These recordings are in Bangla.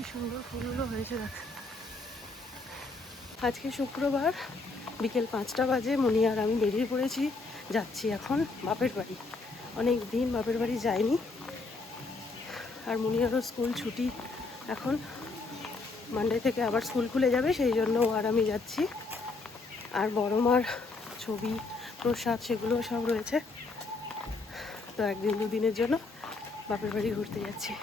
কি সুন্দর ফুলগুলো হয়েছে দেখ। আজকে শুক্রবার বিকেল 5টা বাজে, মনি আর আমি বেরিয়ে পড়েছি, যাচ্ছি এখন বাপের বাড়ি। অনেক দিন বাপের বাড়ি যাইনি, আর মনিয়ারও স্কুল ছুটি, এখন মানডে থেকে আবার স্কুল খুলে যাবে, সেই জন্য ও আর আমি যাচ্ছি। আর বড় মার ছবি, প্রসাদ, সেগুলো সব রয়েছে, তো একদিন দুদিনের জন্য বাপের বাড়ি ঘুরতে যাচ্ছি।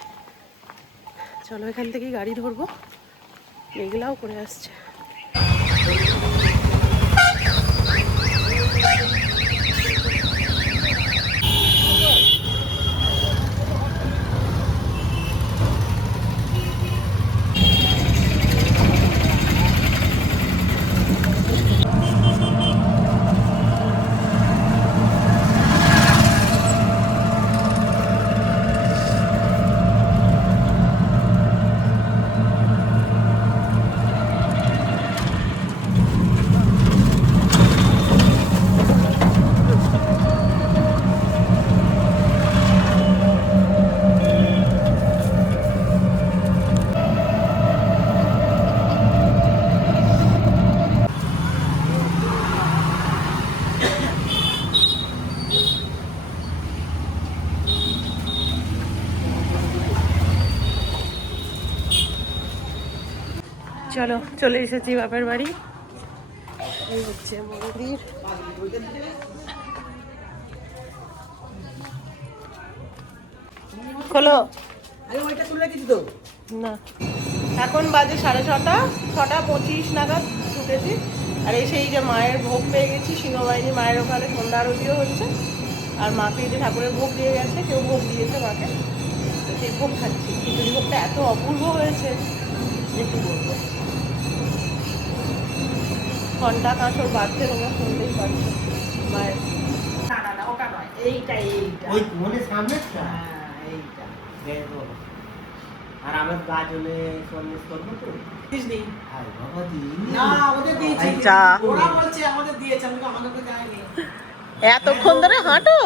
চলো এখান থেকেই গাড়ি ধরবো, মেঘলাও করে আসছে। চলো চলে এসেছি বাপের বাড়ি, এই হচ্ছে মন্দির। খোলো না, এখন বাজে 6:30, 6:25 নাগাদ ছুটেছি। আর এসে এই যে মায়ের ভোগ পেয়ে গেছি, সিংহবাহিনী মায়ের ওখানে সন্ধ্যা আরতিও হচ্ছে, আর মাকে যে ঠাকুরের ভোগ দিয়ে গেছে, কেউ ভোগ দিয়েছে মাকে, তো সেই ভোগ খাচ্ছি। খিচুড়ি ভোগটা এত অপূর্ব হয়েছে যে কি বলবো। ঘন্টা কাঁচর বাজছে, তোমরা শুনতেই পারছো মায়ের। না না না, ওটা নয়, এইটা এইটা ওই মানে সামনেটা। হ্যাঁ এইটা। দেখো আর আমার গাজলে সন্দেশ করবো তো। বুঝলি? হাই বাবা দি না আমাদের দিয়েছে, যা। ওরা বলছে আমাদের দিয়েছে, আমাদের তো যায়নি। এতক্ষণ ধরে হাঁটো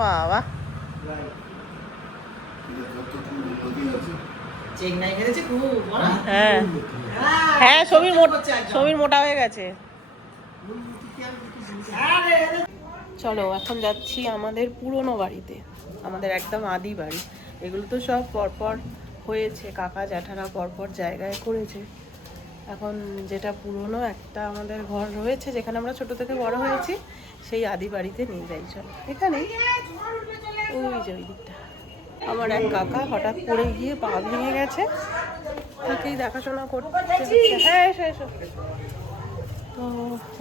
বাবা। চেন্নাই খেলেছে খুব বড়। হ্যাঁ হ্যাঁ, সমীর মোটা হয়ে গেছে। চলো এখন যাচ্ছি আমাদের পুরনো বাড়িতে, আমাদের একদম আদি বাড়ি। এগুলো তো সব পরপর হয়েছে, কাকা জ্যাঠারা পরপর জায়গায় করেছে। এখন যেটা পুরনো একটা আমাদের ঘর রয়েছে, যেখানে আমরা ছোট থেকে বড় হয়েছি, সেই আদি বাড়িতে নিয়ে যাই। চলো এখানে, ওই যে ওই দিকটা। আমার এক কাকা হঠাৎ পড়ে গিয়ে পা ভেঙে গেছে, তাকেই দেখাশোনা করতে হচ্ছে। হ্যাঁ এসো এসো, তো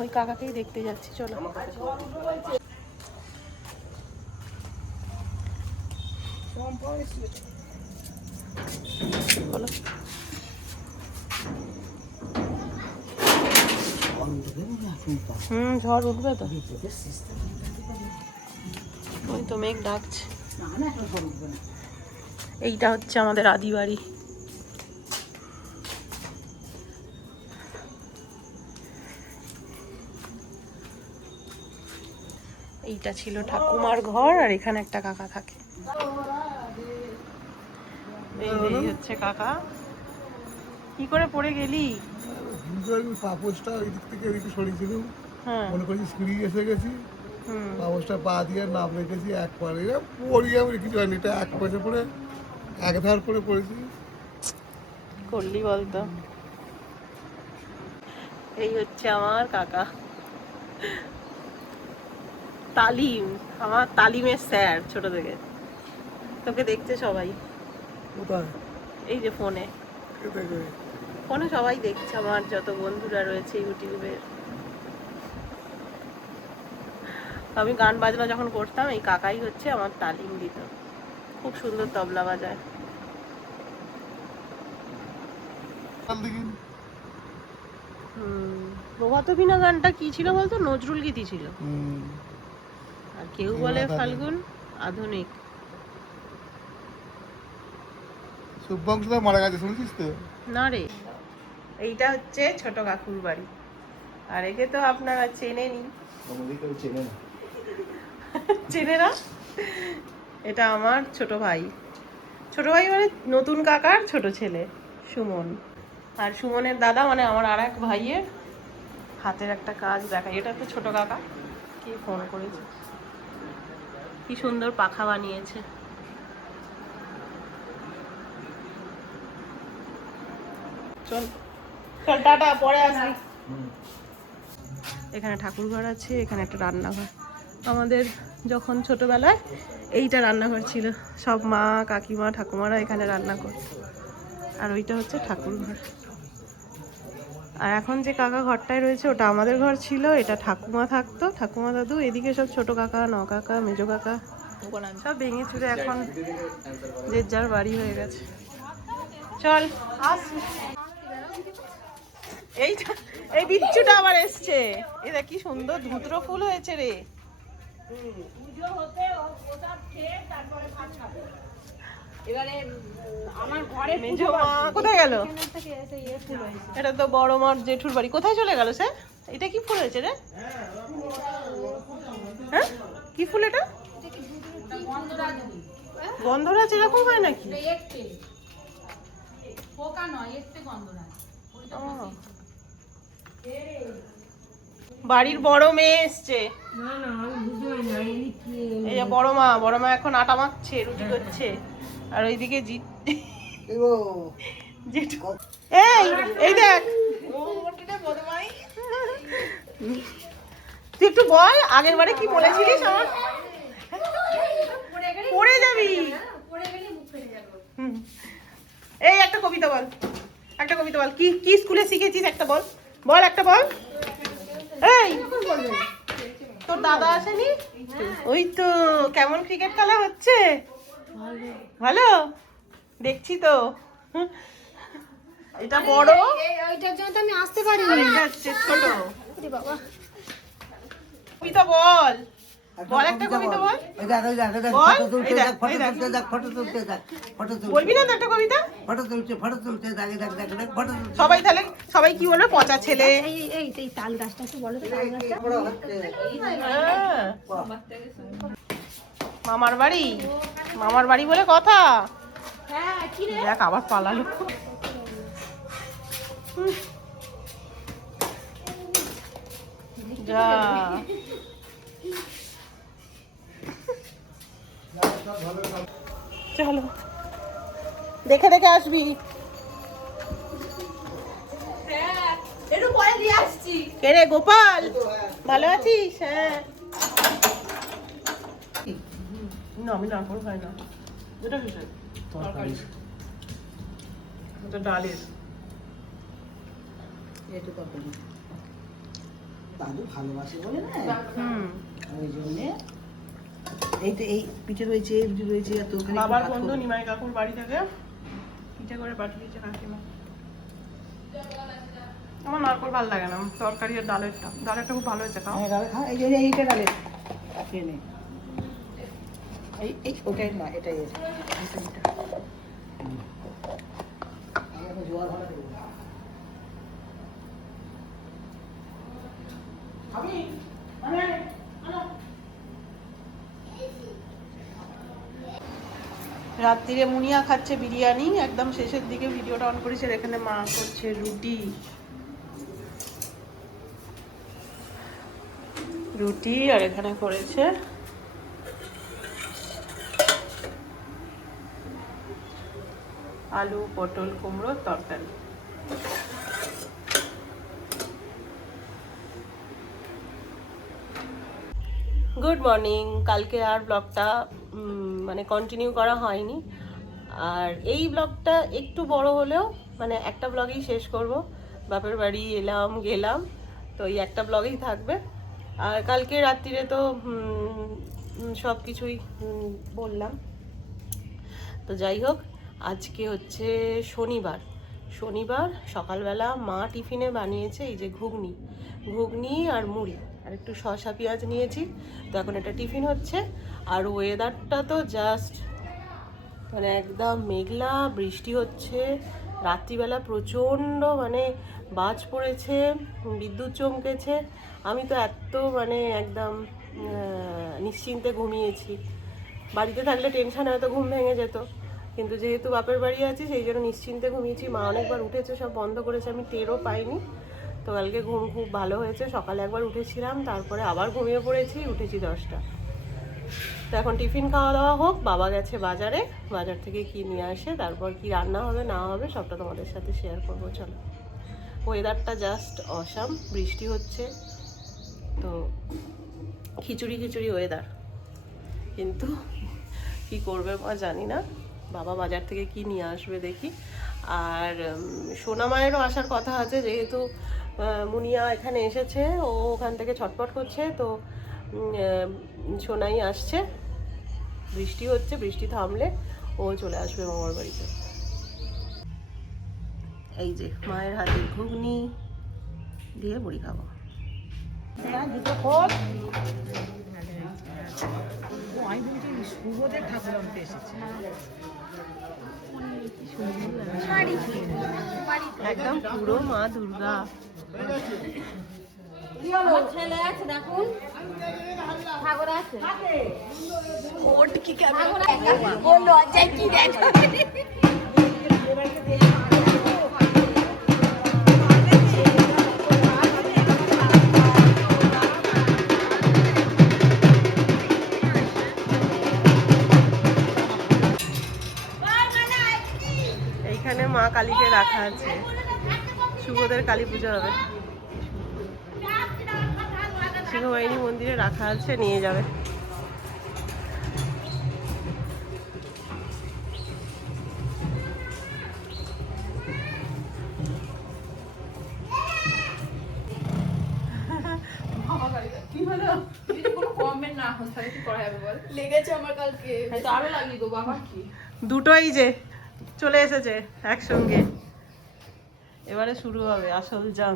ওই কাকাকেই দেখতে যাচ্ছি। চলো বলো। ঝড় উঠবে তো, ওই তো মেঘ ডাকছে। এইটা হচ্ছে আমাদের আদি বাড়ি। এইটা ছিল ঠাকুমার ঘর, আর এখানে একটা কাকা থাকে। এই হচ্ছে কাকা। কি করে পড়ে গেলি? পাপোশটা ওই দিক থেকে এদিকে সরিয়েছিল, হ্যাঁ মনে করছি সিঁড়ি এসে গেছি, হুম, পাপোশটা পা দিয়ে নাম রেখেছি, এক পারে পড়ি আমি কিছু হয়নি, এটা এক পয়সা পড়ে এক ধার করে পড়েছি। করলি বলতো। এই হচ্ছে আমার কাকা, তালিম, আমার তালিমের স্যার ছোট থেকে। তোকে দেখছে সবাই, কোথায়? এই যে ফোনে, ফোনে সবাই দেখছে, আমার যত বন্ধুরা রয়েছে ইউটিউবের। আমি গান বাজনা যখন করতাম, এই কাকাই হচ্ছে আমার তালিম দিত, খুব সুন্দর তবলা বাজায়। প্রভাত বিনা গানটা কি ছিল বলতো? নজরুল গীতি ছিল। আর কেউ বলে ফাল্গুন আধুনিক। শুভ্রাংশুদা মারা গেছে, শুনেছিস তো? না রে, এইটা হচ্ছে ছোট কাকুর বাড়ি, আর একে তো আপনারা চেনেনি। আমাদের কেউ চেনে না। চেনে না? এটা আমার ছোট ভাই, ছোট ভাই মানে নতুন কাকার ছোট ছেলে সুমন। আর সুমনের দাদা মানে আমার আর এক ভাইয়ের হাতের একটা কাজ দেখায়। এটা তো ছোট কাকা কি ফোন করেছে, কি সুন্দর পাখা বানিয়েছে। চল চল টাটা, পরে আসবি। এখানে ঠাকুর ঘর আছে, এখানে একটা রান্নাঘর। আমাদের যখন ছোটবেলায় এইটা রান্নাঘর ছিল, সব মা কাকিমা ঠাকুমারা এখানে রান্না করত। আর ওইটা হচ্ছে ঠাকুর ঘর। আর এখন যে কাকা ঘরটায় রয়েছে ওটা আমাদের ঘর ছিল, এটা ঠাকুমা থাকতো, ঠাকুমা দাদু। এদিকে সব ছোট কাকা, ন কাকা, মেজো কাকা সব ভেঙে চুরে এখন যে যার বাড়ি হয়ে গেছে। চল আস। এইটা এই বিচ্ছুটা আবার এসছে, এটা কি সুন্দর ধুতরো ফুল হয়েছে রে। এবারে আমার ঘরে মেজো মা কোথায় গেল? এটা তো বড় মার জেঠুর বাড়ি। কোথায় চলে গেল সে? এটা কি ফুল হয়েছে রে? হ্যাঁ কি ফুল এটা? গন্ধরাজ এরকম হয় নাকি? পোকা নয়, একটু গন্ধরাজ। ও। বাড়ির বড় মেয়ে এসছে। এই যে বড় মা এখন আটা মাখছে, রুটি করছে। আর ওইদিকে জেঠু। এই দেখ, তুই একটু বল আগের বারে কি বলেছিলিস আমার? পড়ে যাবি। হুম। এই একটা কবিতা বল, একটা কবিতা বল। কি কি স্কুলে শিখেছিস একটা বল, বল একটা বল। এই তোর দাদা আসেনি? ওই তো কেমন ক্রিকেট খেলা হচ্ছে? ভালো দেখছি তো। এটা বড়, ওইটার জন্য তো আমি আসতে পারি আর এটা হচ্ছে ছোট। কবিতা বল, বল একটা কবিতা বল। বলবি না তো একটা কবিতা? সবাই তাহলে সবাই কি বলবে? পচা ছেলে। এই তাল গাছটা একটু বলো তো, তাল গাছটা। হ্যাঁ। মামার বাড়ি, মামার বাড়ি বলে কথা। দেখ আবার পালালো। যা চলো, দেখে দেখে আসবি। কে রে গোপাল, ভালো আছিস? হ্যাঁ না, আমি নারকল খাই না। এটা কিসের তরকারি? এটা ডালের। দাদু ভালোবাসে বলে না, হুম। ওই জন্য এইটা এই পিঠে রয়েছে, রুটি রয়েছে, আর তরকারি। বাবার বন্ধু নিমাই কাকুর বাড়ি থেকে পিঠে করে পাঠিয়েছে কাকিমা। আমার নারকল ভালো লাগে না, তরকারি আর ডালেরটা খুব ভালো হয়েছে। খাও। হ্যাঁ ডাল খা, এই যে এইটা ডালের খেয়ে নে। এই ওটাই না, এটাই এর। জোয়ার ভালো দেবো। রাত্রিরে মুনিয়া খাচ্ছে বিরিয়ানি, একদম শেষের দিকে ভিডিওটা অন করেছে। এখানে মা করছে রুটি আর এখানে করেছে আলু পটল কুমড়োর তরকারি। Good morning. কালকে আর ব্লগটা মানে কন্টিনিউ করা হয়নি। আর এই ব্লগটা একটু বড় হলেও মানে একটা ব্লগেই শেষ করব। বাপের বাড়ি এলাম গেলাম, তো এই একটা ব্লগেই থাকবে। আর কালকে রাত্রিরে তো সব কিছুই বললাম। তো যাই হোক, আজকে হচ্ছে শনিবার সকালবেলা মা টিফিনে বানিয়েছে এই যে ঘুগনি আর মুড়ি আর একটু শসা পেঁয়াজ নিয়েছি। তো এখন এটা টিফিন হচ্ছে। আর ওয়েদারটা তো জাস্ট মানে একদম মেঘলা, বৃষ্টি হচ্ছে। রাত্রিবেলা প্রচণ্ড মানে বাজ পড়েছে, বিদ্যুৎ চমকেছে। আমি তো এত মানে একদম নিশ্চিন্তে ঘুমিয়েছি। বাড়িতে থাকলে টেনশানে হয়তো ঘুম ভেঙে যেত, কিন্তু যেহেতু বাপের বাড়ি আছি সেই জন্য নিশ্চিন্তে ঘুমিয়েছি। মা অনেকবার উঠেছে, সব বন্ধ করেছে, আমি টেরও পাইনি। তো কালকে ঘুম খুব ভালো হয়েছে। সকালে একবার উঠেছিলাম, তারপরে আবার ঘুমিয়ে পড়েছি, উঠেছি 10টা। তো এখন টিফিন খাওয়া দাওয়া হোক, বাবা গেছে বাজারে, বাজার থেকে কি নিয়ে আসে, তারপর কি রান্না হবে না হবে সবটা তোমাদের সাথে শেয়ার করবো। চলো। ওয়েদারটা জাস্ট অসাম, বৃষ্টি হচ্ছে, তো খিচুড়ি খিচুড়ি ওয়েদার, কিন্তু কি করবে মা জানি না। বাবা বাজার থেকে কি নিয়ে আসবে দেখি। আর সোনা মায়েরও আসার কথা আছে, যেহেতু মুনিয়া এখানে এসেছে, ও ওখান থেকে ছটপট করছে, তো সোনাই আসছে। বৃষ্টি হচ্ছে, বৃষ্টি থামলে ও চলে আসবে মামার বাড়িতে। এই যে মায়ের হাতের ঘুগনি দিয়ে মুড়ি খাবো। দুটো খোল। আমি বলছি শুভদের ঠাকুর আনতে এসেছে। একদম পুরো মা দুর্গা। ছেলে আছে দেখুন, ঠাকুর আছে। ও লজ্জায় কি দেখো। এইখানে মা কালীকে রাখা আছে, শুভদের কালী পুজো হবে। সিংহবাহিনী মন্দিরে রাখা আছে, নিয়ে যাবে। দুটোই যে চলে এসেছে একসঙ্গে, এবারে শুরু হবে আসল জং।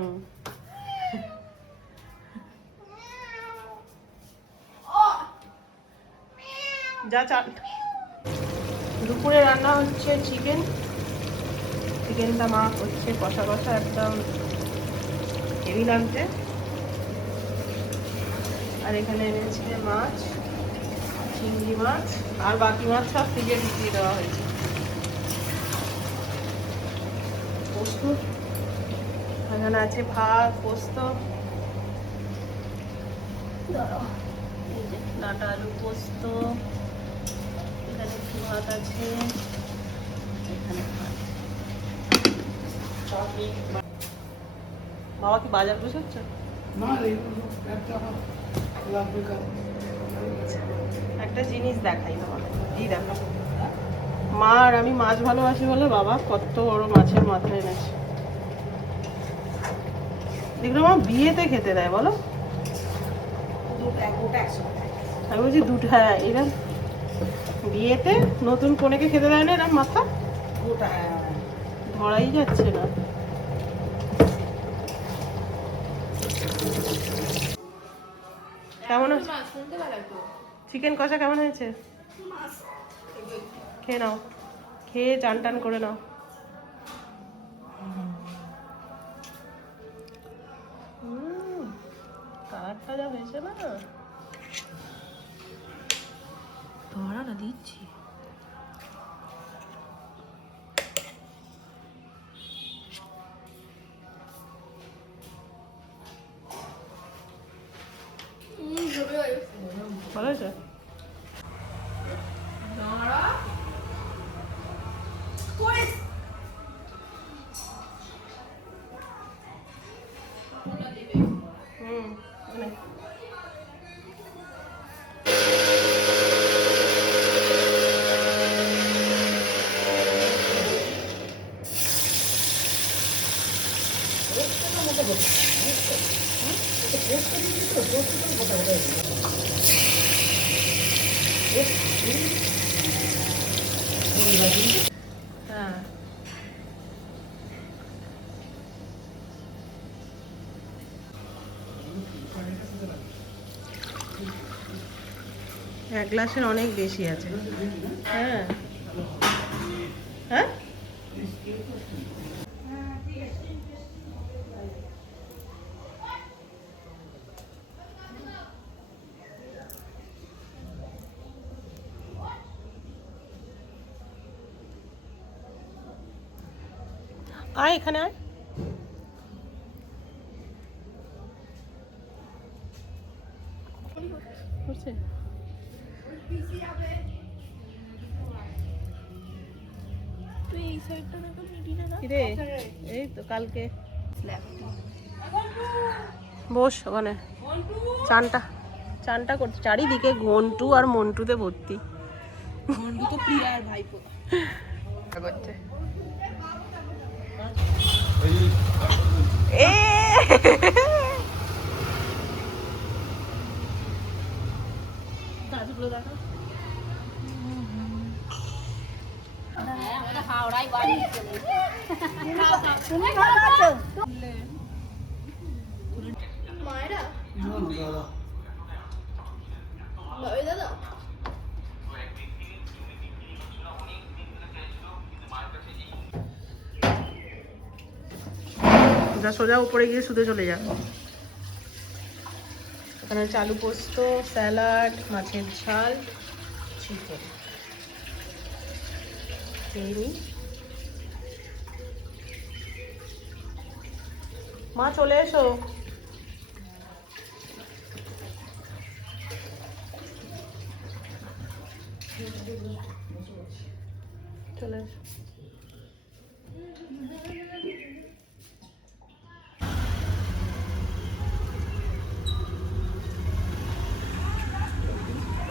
যা চাল। দুপুরে রান্না হচ্ছে চিকেন। চিকেনটা মা করছে কষা কষা, একদম হেভি লাগছে। আর এখানে এনেছে মাছ, চিংড়ি মাছ, আর বাকি মাছ সব ফ্রিজে ঢুকিয়ে দেওয়া হয়েছে। পোস্ত এখানে আছে, ভাত, পোস্ত, ডাটা আলু পোস্ত, এখানে একটু ভাত আছে, এখানে ভাত। বাবা কি বাজার বসেছে? একটা জিনিস দেখাই তোমাকে, এই দেখো, মা আর আমি মাছ ভালোবাসি বলে বাবা কত বড় মাছের মাথা এনেছে। দেখলো মা বিয়েতে খেতে দেয় বলো? আমি বলছি দুটো, হ্যাঁ এরম বিয়েতে নতুন কনেকে খেতে দেয় না এরম মাথা, ধরাই যাচ্ছে না। কেমন আছে চিকেন কষা? কেমন হয়েছে? খেয়ে নাও, খেয়ে চান টান করে নাও। কালারটা যা হয়েছে না, ধরা না দিচ্ছি। ভালো হয়েছে? হ্যাঁ, এক গ্লাসের অনেক বেশি আছে। হ্যাঁ হ্যাঁ, আয় এখানে আয়। করছে? কিরে, এই তো কালকে বস ওখানে চানটা করছে। চারিদিকে ঘন্টু আর মন্টুতে ভর্তি। মন্টু তো প্রিয়ার ভাইপো। করছে গাছগুলো দেখো। আমরা হাওড়ায় বাড়ি যা সোজা উপরে গিয়ে শুতে চলে যা। এখানে চালু পোস্ত, স্যালাড, মাছের ঝাল, চিকেন। মা চলে এসো। চলে এসো।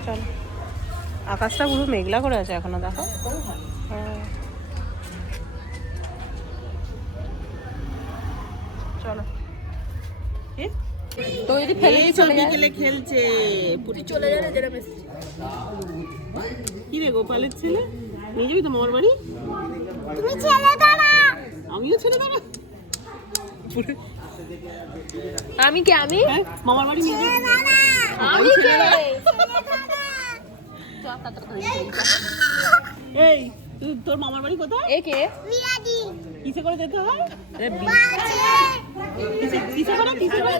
চলো, আকাশটা পুরো মেঘলা করে আছে এখনো, দেখো। হ্যাঁ চলো। তো যদি ফেলে চলে গেলে খেলছে পুরি চলে যাবে যেটা বেশি। কি রে গোপালের ছেলে, নিয়ে যাবি তো মামার বাড়ি? তুমি ছেলে দাঁড়া। আমিও ছেলে দাঁড়া। আমি কে? আমি হ্যাঁ, মামার বাড়ি নিয়ে যাবি? আমি কে? এই তোর মামার বাড়ি কোথায়? এ কে? কিসে করে যেতে হয়? আরে কিসে করে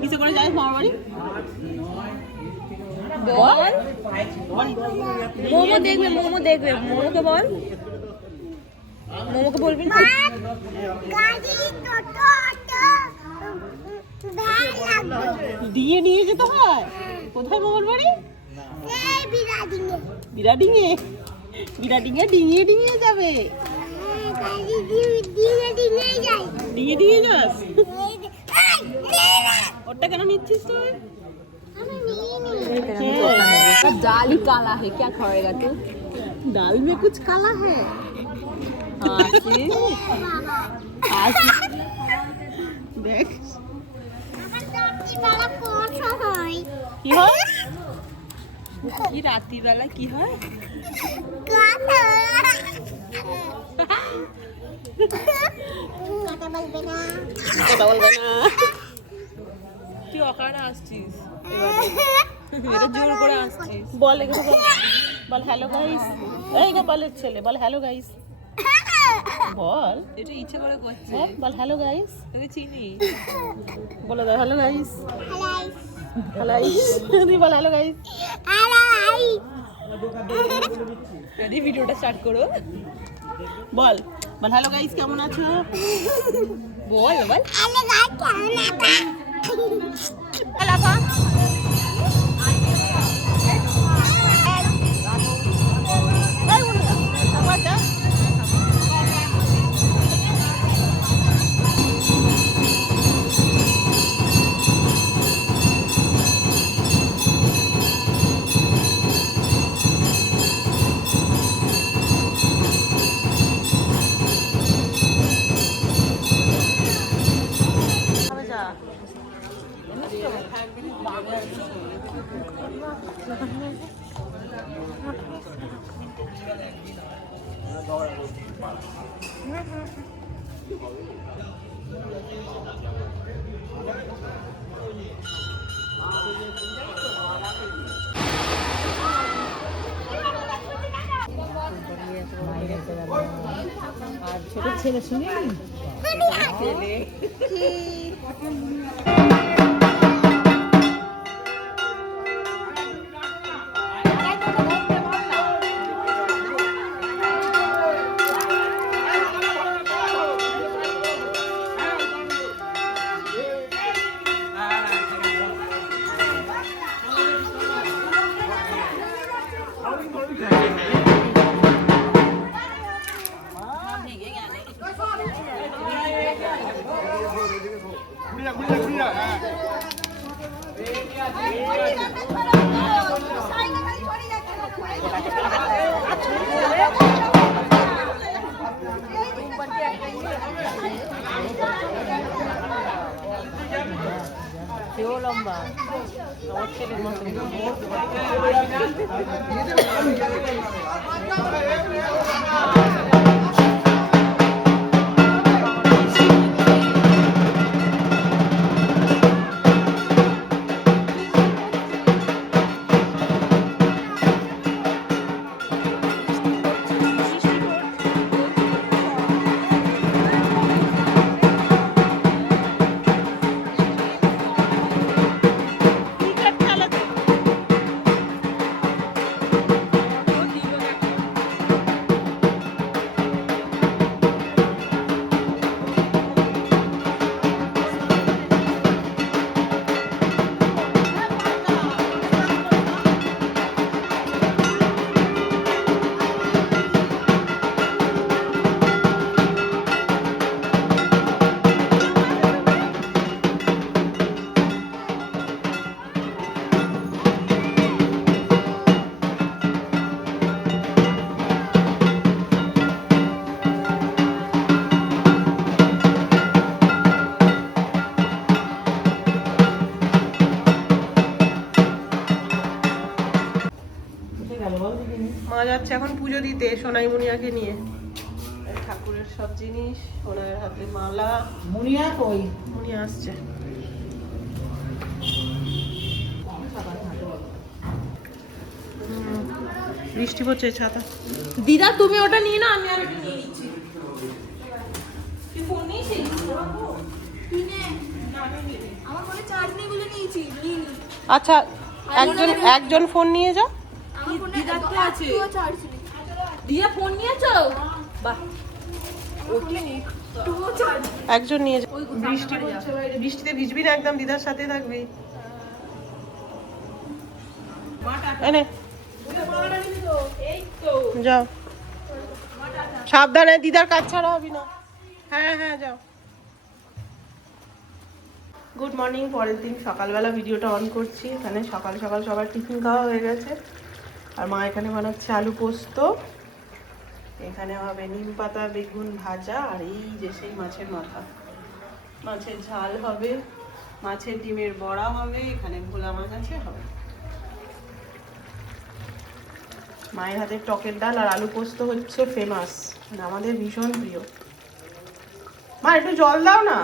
কিসে করে যাই মামার বাড়ি? বল। মোমো দেখবে, মোমো দেখবে। মোমোকে বল, মোমোকে বলবি না? দিয়ে নিয়ে যেতে হয়? কোথায় মামার বাড়ি? বিরাডিঙে। বিরাডিঙে ডিঙিয়ে ডিঙিয়ে যাবে? ডিঙিয়ে ডিঙিয়ে যাস? ওটা কেন নিচ্ছিস তুই? दाल ही काला है, क्या खाएगा तू? दाल में कुछ काला है। দেখ কি হয়, কি রাত্রিবেলা কি হয়? কথা বলবে না। তুই অকারণে আসছিস এবারে, এটা জোর করে আসছিস। বল এগুলো বল, বল হ্যালো গাইস। এই গোপালের ছেলে বল হ্যালো গাইস। বল, এটা ইচ্ছে করে করছে। বল হ্যালো গাইস। তোকে চিনি। বলে দাও হ্যালো গাইস। হ্যালো গাইস, তুই বল হ্যালো গাইস। যদি ভিডিওটা স্টার্ট করো, বল বল হ্যালো গাইস, কেমন আছো? বল বল। আর ছোট ছেলে শুনি মা যাচ্ছে এখন পুজো দিতে সোনাই মুনিয়াকে নিয়ে। এই ঠাকুরের সব জিনিস, সোনার হাতে মালা। মুনিয়া কই? মুনিয়া আসছে। বৃষ্টি পড়ছে, ছাতা। দিদা তুমি ওটা নিয়ে না, আমি আর এটা নিয়ে নিচ্ছি। তুই ফোন নিয়েছিস? আমার ফোনে চার্জ নেই বলে নিয়েছি। আচ্ছা, একজন ফোন নিয়ে যা। আমার ফোনে তো আছে। চার্জ নেই। দিয়া ফোন নিয়েছো? বাহ। একজন নিয়ে যা। বৃষ্টি পড়ছে বাইরে, বৃষ্টিতে ভিজবি না একদম, দিদার সাথে থাকবি। এনে যাও, সাবধানে, দিদার কাজ ছাড়া হবি না। হ্যাঁ হ্যাঁ যাও। Good morning. পরের দিন সকালবেলা ভিডিওটা অন করছি। এখানে সকাল সকাল সবার টিফিন খাওয়া হয়ে গেছে। আর মা এখানে বানাচ্ছে আলু পোস্ত, এখানে হবে নিম পাতা বেগুন ভাজা, আর এই যে সেই মাছের মাথা, মাছের ঝাল হবে, মাছের ডিমের বড়া হবে, এখানে ভোলা মাছ আছে হবে। মায়ের হাতের টকের ডাল আর আলু পোস্ত হচ্ছে ফেমাস, মানে আমাদের ভীষণ প্রিয়। মা একটু জল দাও না।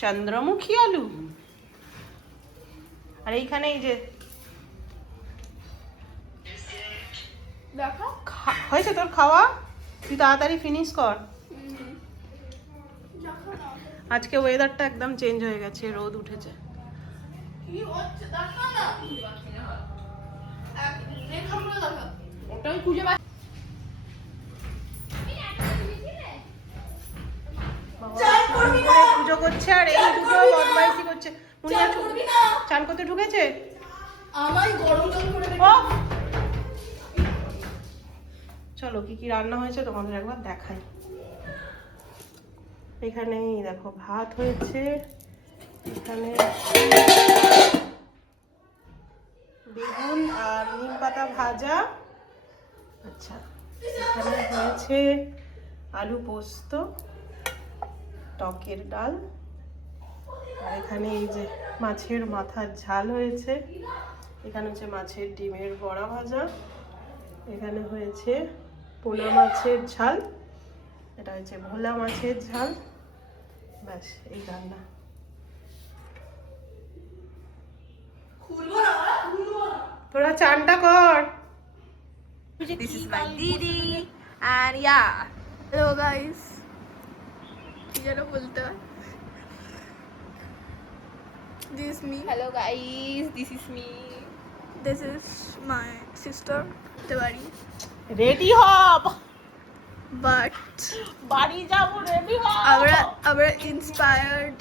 চন্দ্রমুখী আলু। আর এইখানে এই যে হয়েছে তোর খাওয়া, তুই তাড়াতাড়ি ফিনিশ কর। আজকে ওয়েদারটা একদম চেঞ্জ হয়ে গেছে, রোদ উঠেছে। ওটাই খুঁজে পুজো করছে আর এই দুটো বদমাইশি করছে। চান করতে ঢুকেছে। চলো কি কি রান্না হয়েছে তোমাদের একবার দেখাই। এখানে দেখো ভাত হয়েছে, এখানে বেগুন আর নিম পাতা ভাজা, আচ্ছা এখানে হয়েছে আলু পোস্ত, টকের ডাল, আর এখানে এই যে মাছের মাথার ঝাল হয়েছে, এখানে হচ্ছে মাছের ডিমের বড়া ভাজা, এখানে হয়েছে পোনা মাছের ঝাল, এটা হচ্ছে ভোলা মাছের ঝাল। ব্যাস এই রান্না। তোরা চানটা কর। This is my Didi and yeah. Hello guys. কি যেন বলতে হয়? This is me. Hello guys, this is me. This is my sister. বাড়ি রেডি হব, বাট বাড়ি যাব, রেডি হব। আমরা ইন্সপায়ার্ড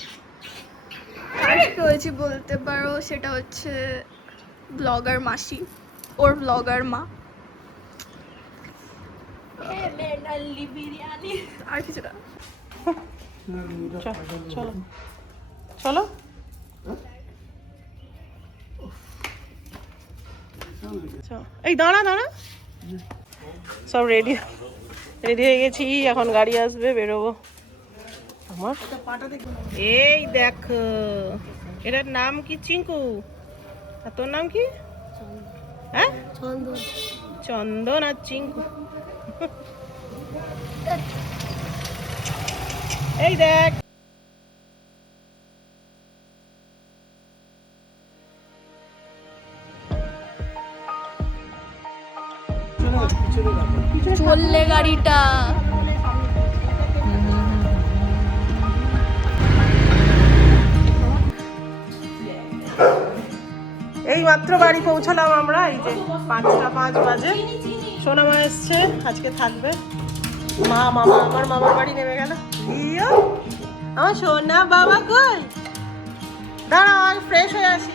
হয়েছি বলতে পারো, সেটা হচ্ছে ব্লগার মাসি, ওর ব্লগার মা। আর কিছু না। চলো চলো এই দাঁড়া দাঁড়া, সব রেডি রেডি হয়ে গেছি, এখন গাড়ি আসবে, বেরোবো। আমার এই দেখো, এটার নাম কি? চিঙ্কু। আর তোর নাম কি? হ্যাঁ, চন্দন আর চিঙ্কু। এই দেখ, চললে গাড়িটা। এই মাত্র বাড়ি পৌঁছালাম আমরা। এই যে 5:05 বাজে। সোনামা এসছে, আজকে থাকবে। মামা আমার মামার বাড়ি নেমে গেল। ইয়ো, আমার সোনা বাবা কই? দাঁড়াও, আমি ফ্রেশ হয়ে আসি।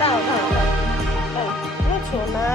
দাঁড়াও দাঁড়াও দাঁড়াও। এই, সোনা।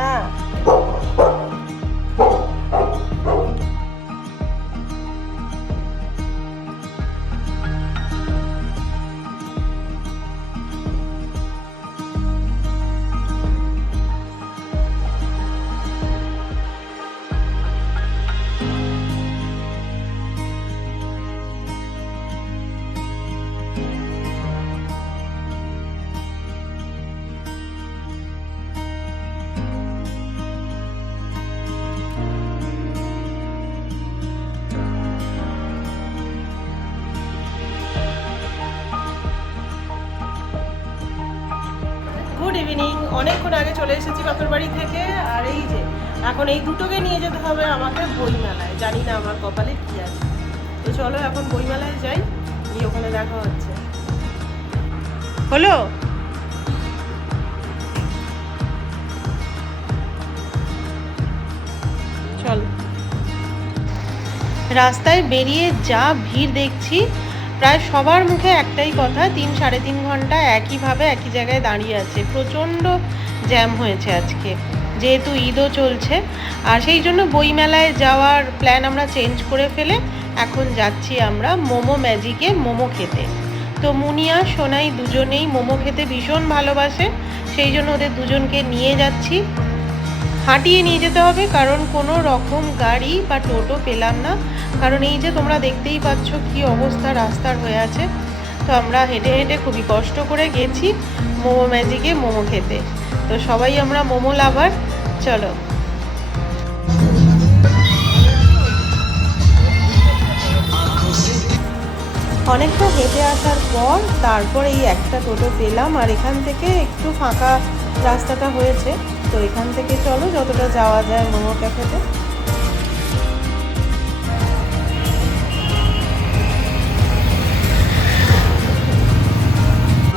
Good evening. অনেকক্ষণ আগে চলে এসেছি বাপের বাড়ি থেকে। আর এই যে এখন এই দুটোকে নিয়ে যেতে হবে আমাকে বইমেলায়। জানি না আমার কপালে কি আছে। তো চলো এখন বইমেলায় যাই, গিয়ে ওখানে দেখা হচ্ছে। হলো, চল। রাস্তায় বেরিয়ে যা ভিড় দেখছি, প্রায় সবার মুখে একটাই কথা, 3-3.5 ঘন্টা একইভাবে একই জায়গায় দাঁড়িয়ে আছে। প্রচণ্ড জ্যাম হয়েছে আজকে, যেহেতু ঈদও চলছে। আর সেই জন্য বইমেলায় যাওয়ার প্ল্যান আমরা চেঞ্জ করে ফেলে এখন যাচ্ছি আমরা মোমো ম্যাজিকে মোমো খেতে। তো মুনিয়া সোনাই দুজনেই মোমো খেতে ভীষণ ভালোবাসে, সেই জন্য ওদের দুজনকে নিয়ে যাচ্ছি। হাঁটিয়ে নিয়ে যেতে হবে, কারণ কোনো রকম গাড়ি বা টোটো পেলাম না। কারণ এই যে তোমরা দেখতেই পাচ্ছ কি অবস্থা রাস্তার হয়ে আছে। তো আমরা হেঁটে হেঁটে খুবই কষ্ট করে গেছি মোমো ম্যাজিকে মোমো খেতে। তো সবাই আমরা মোমো লাভার। চলো, অনেকটা হেঁটে আসার পর তারপর এই একটা টোটো পেলাম। আর এখান থেকে একটু ফাঁকা রাস্তাটা হয়েছে, তো এখান থেকে চলো যতটা যাওয়া যায় মোমো ক্যাফেতে।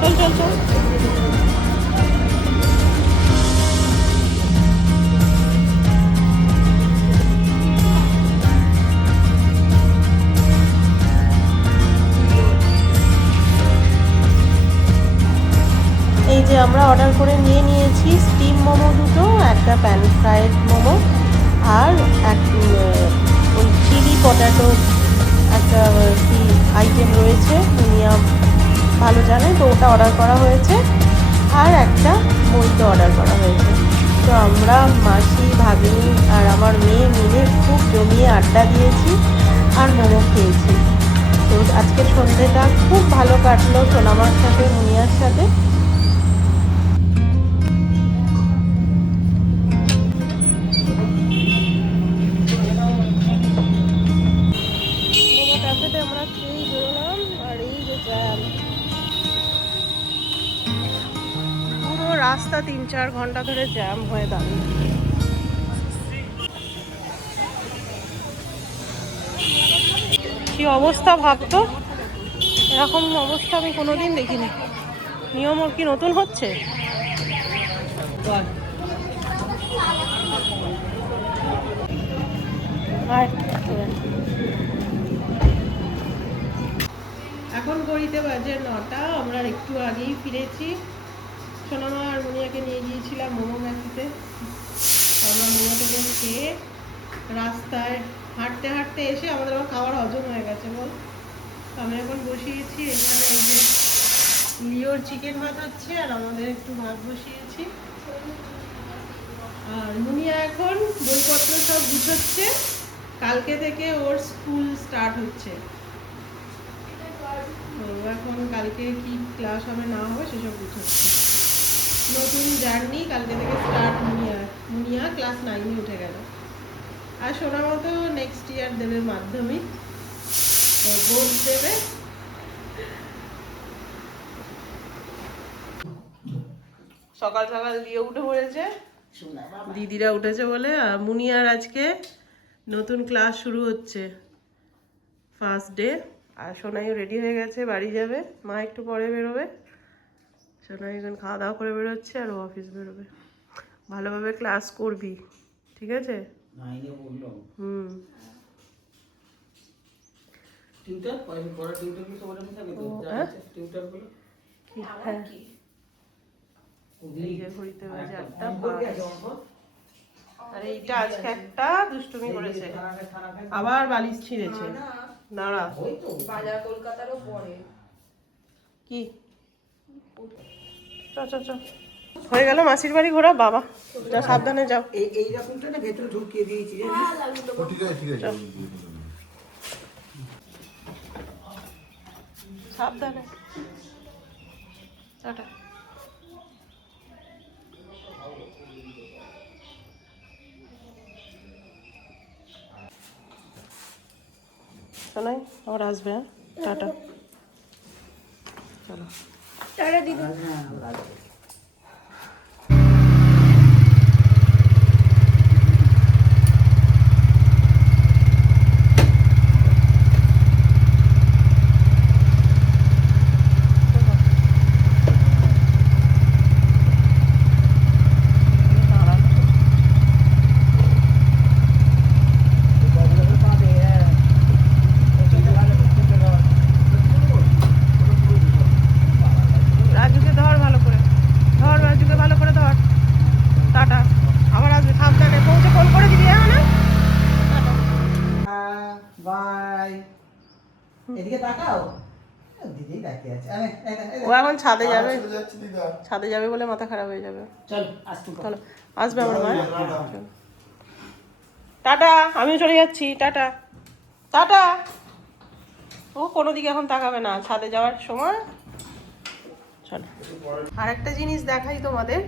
চল চল চল। এই যে আমরা অর্ডার করে নিয়েছি স্টিম মোমো দুটো, একটা প্যান ফ্রাইড মোমো, আর ওই চিলি পটাটো একটা কি আইটেম রয়েছে, মুনিয়া ভালো জানে, তো ওটা অর্ডার করা হয়েছে। আর একটা বইতে অর্ডার করা হয়েছে। তো আমরা মাসি, ভাগ্নি আর আমার মেয়ে মিলে খুব জমিয়ে আড্ডা দিয়েছি আর মোমো খেয়েছি। তো আজকের সন্ধ্যেটা খুব ভালো কাটলো সোনামার সাথে, মুনিয়ার সাথে। মোমো ক্যাফেতে আমরা খেয়েই বেরোলাম। আর এই যে জ্যাম, পুরো রাস্তা 3-4 ঘন্টা ধরে জ্যাম হয়ে দাঁড়িয়ে। কি অবস্থা ভাবতো, এরকম অবস্থা আমি কোনোদিন দেখিনি। নিয়ম ওর কি নতুন হচ্ছে? এখন ঘড়িতে বাজে 9টা। আমরা একটু আগেই ফিরেছি। সোনামা আর মুনিয়াকে নিয়ে গিয়েছিলাম মোমো ক্যাফেতে। আমরা মোমো থেকে খেয়ে রাস্তায় হাঁটতে হাঁটতে এসে আমাদের আবার খাবার হজম হয়ে গেছে বল। আমি এখন বসিয়েছি এখানে, এই যে লিওর চিকেন ভাত হচ্ছে আর আমাদের একটু ভাত বসিয়েছি। আর মুনিয়া এখন বইপত্র সব গুছোচ্ছে, কালকে থেকে ওর স্কুল স্টার্ট হচ্ছে। তো এখন কালকে কি ক্লাস হবে না হবে সেসব বুঝাচ্ছি। নতুন জার্নি কালকে থেকে স্টার্ট। মুনিয়া ক্লাস 9-এ উঠে গেল। আর শোনা মতো নেক্সট ইয়ার দেবে মাধ্যমিক, তো বোর্ড দেবে। সকাল সকাল দিয়ে উঠে পড়েছে, দিদিরা উঠেছে বলে। আর মুনিয়ার আজকে নতুন ক্লাস শুরু হচ্ছে, ফার্স্ট ডে। আর সোনাইও রেডি হয়ে গেছে, বাড়ি যাবে। মা একটু পরে বেরোবে। সোনাই এখন খাওয়া দাওয়া করে বেরোচ্ছে, আর ও অফিস বেরোবে। ভালোভাবে ক্লাস করবি, ঠিক আছে? হুম। টিউটার পড়া টিউটার কি সবার মধ্যে থাকে তো হ্যাঁ? টিউটার গুলো হ্যাঁ, এই যে ঘড়িতে বাজে 8:05। আর এইটা আজকে একটা দুষ্টুমি করেছে, আবার বালিশ ছিঁড়েছে। দাঁড়া, বাজার কলকাতারও পরে কি চ চ চ। হয়ে গেল মাসির বাড়ি ঘোরা। বাবা যা, সাবধানে যাও। এই রকমটা না ভেতরে ঢুকিয়ে দিয়েছি জানিস? ঠিক আছে ঠিক আছে। সাবধানে, টাটা। শোনাই আবার আসবে। হ্যাঁ, টাটা। চলো। টাটা দিদি। রাজুকে ধর ভালো করে, ধর রাজুকে ভালো করে ধর। টাটা, আবার আসবে। সাবধানে পৌঁছে ফোন করে দিবি। হ্যাঁ না? বাই। এদিকে তাকাও, দিদি তাকিয়ে আছে। ও এখন ছাদে যাবে, চলে যাচ্ছি দিদা। ছাদে যাবে বলে মাথা খারাপ হয়ে যাবে। চল আসতুম চলো, আসবে আমার মা। চলো। টাটা, আমিও চলে যাচ্ছি। Tata tata. ও কোনো দিকে এখন তাকাবে না, ছাদে যাওয়ার সময়। চলো। আর একটা জিনিস দেখাই তোমাদের।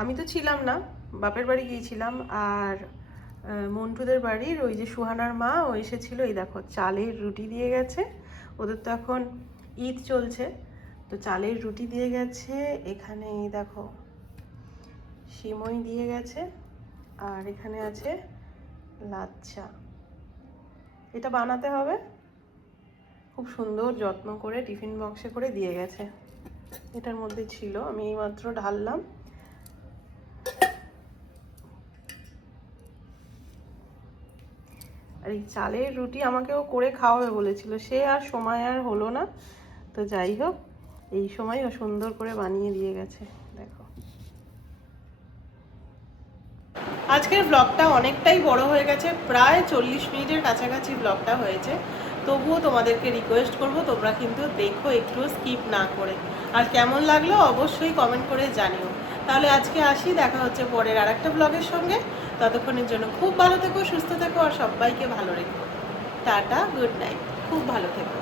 আমি তো ছিলাম না, বাপের বাড়ি গিয়েছিলাম। আর মন্টুদের বাড়ির ওই যে সুহানার মা ও এসেছিল। এই দেখো, চালের রুটি দিয়ে গেছে। ওদের তো এখন ঈদ চলছে, তো চালের রুটি দিয়ে গেছে। এখানে এই দেখো সিমই দিয়ে গেছে, আর এখানে আছে লাচ্ছা। এটা বানাতে হবে, খুব সুন্দর যত্ন করে টিফিন বক্সে করে দিয়ে গেছে। এটার মধ্যে ছিল, আমি এইমাত্র ঢাললাম। আর এই চালের রুটি আমাকেও করে খাওয়াবে বলেছিল, সে আর সময় আর হলো না। তো যাই হোক, এই সময় ও সুন্দর করে বানিয়ে দিয়ে গেছে। দেখো, আজকের ব্লগটা অনেকটাই বড় হয়ে গেছে, প্রায় 40 মিনিটের কাছাকাছি ব্লগটা হয়েছে। তবুও তোমাদেরকে রিকোয়েস্ট করব, তোমরা কিন্তু দেখো, একটু স্কিপ না করে। আর কেমন লাগলো অবশ্যই কমেন্ট করে জানিও। তাহলে আজকে আসি, দেখা হচ্ছে পরের আরেকটা ব্লগের সঙ্গে। ততক্ষণের জন্য খুব ভালো থেকো, সুস্থ থেকো, আর সবাইকে ভালো রেখো। টাটা, গুড নাইট, খুব ভালো থেকো।